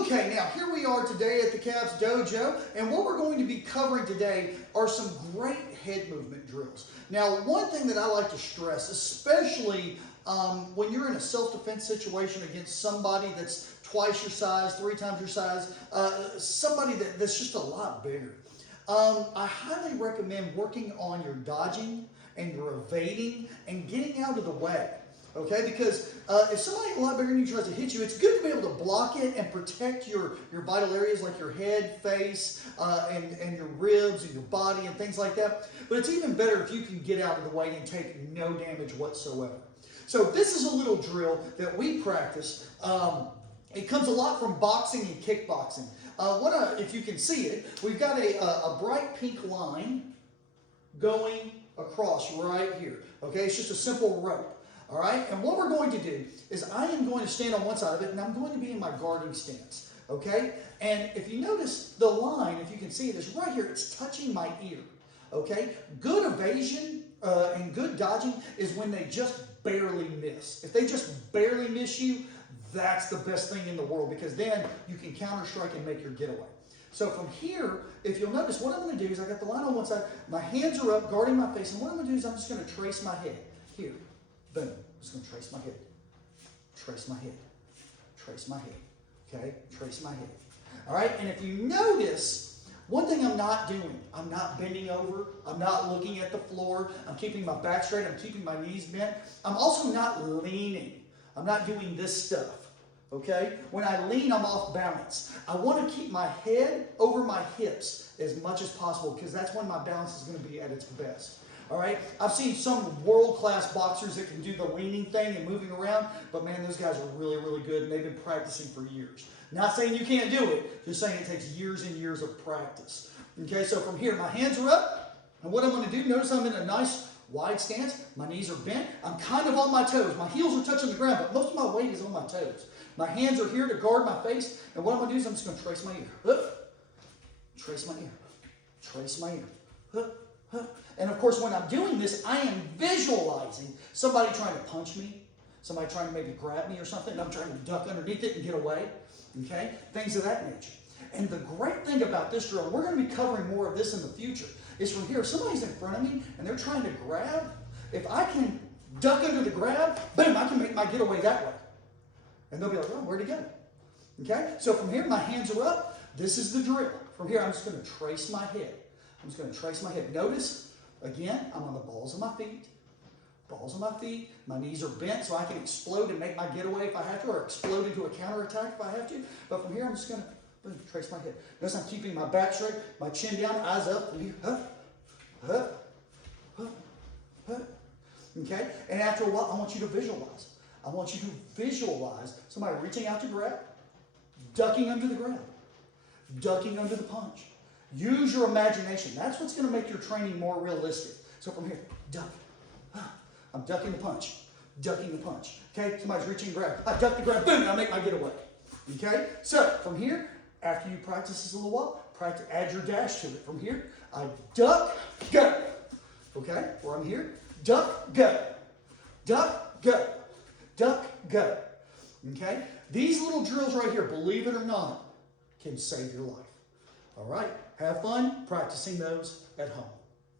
Okay, now here we are today at the Cavs Dojo, and what we're going to be covering today are some great head movement drills. Now, one thing that I like to stress, especially when you're in a self-defense situation against somebody that's twice your size, 3 times your size, somebody that's just a lot bigger. I highly recommend working on your dodging and your evading and getting out of the way. Okay, because if somebody a lot bigger than you tries to hit you, it's good to be able to block it and protect your vital areas like your head, face, and your ribs and your body and things like that. But it's even better if you can get out of the way and take no damage whatsoever. So this is a little drill that we practice. It comes a lot from boxing and kickboxing. If you can see it, we've got a bright pink line going across right here. Okay, it's just a simple rope. All right, and what we're going to do is I am going to stand on one side of it, and I'm going to be in my guarding stance. Okay, and if you notice the line, if you can see it, is right here. It's touching my ear. Okay, good evasion and good dodging is when they just barely miss. If they just barely miss you, that's the best thing in the world, because then you can counter strike and make your getaway. So from here, if you'll notice, what I'm going to do is I got the line on one side, my hands are up guarding my face, and what I'm going to do is I'm just going to trace my head here. Boom. I'm just going to trace my head. Trace my head. Trace my head. Okay? Trace my head. All right? And if you notice, one thing I'm not doing, I'm not bending over. I'm not looking at the floor. I'm keeping my back straight. I'm keeping my knees bent. I'm also not leaning. I'm not doing this stuff. Okay? When I lean, I'm off balance. I want to keep my head over my hips as much as possible, because that's when my balance is going to be at its best. All right, I've seen some world-class boxers that can do the leaning thing and moving around, but man, those guys are really, really good, and they've been practicing for years. Not saying you can't do it, just saying it takes years and years of practice. Okay, so from here, my hands are up, and what I'm going to do, notice I'm in a nice wide stance. My knees are bent. I'm kind of on my toes. My heels are touching the ground, but most of my weight is on my toes. My hands are here to guard my face, and what I'm going to do is I'm just going to trace my ear. Trace my ear. Trace my ear. And of course, when I'm doing this, I am visualizing somebody trying to punch me, somebody trying to maybe grab me or something, and I'm trying to duck underneath it and get away, okay? Things of that nature. And the great thing about this drill, and we're going to be covering more of this in the future, is from here, if somebody's in front of me and they're trying to grab, if I can duck under the grab, boom, I can make my getaway that way. And they'll be like, oh, where'd he go? Okay? So from here, my hands are up. This is the drill. From here, I'm just going to trace my head. I'm just going to trace my head. Notice, again, I'm on the balls of my feet. Balls of my feet. My knees are bent so I can explode and make my getaway if I have to, or explode into a counterattack if I have to. But from here, I'm just going to trace my head. Notice I'm keeping my back straight, my chin down, eyes up. From here, Okay? And after a while, I want you to visualize. I want you to visualize somebody reaching out to grab, ducking under the grab, ducking under the punch. Use your imagination. That's what's going to make your training more realistic. So from here, duck. I'm ducking the punch. Ducking the punch. Okay? Somebody's reaching and grab. I duck the grab. Boom! I make my getaway. Okay? So from here, after you practice this a little while, add your dash to it. From here, I duck, go. Okay? Or I'm here. Duck, go. Duck, go. Duck, go. Okay? These little drills right here, believe it or not, can save your life. All right? Have fun practicing those at home.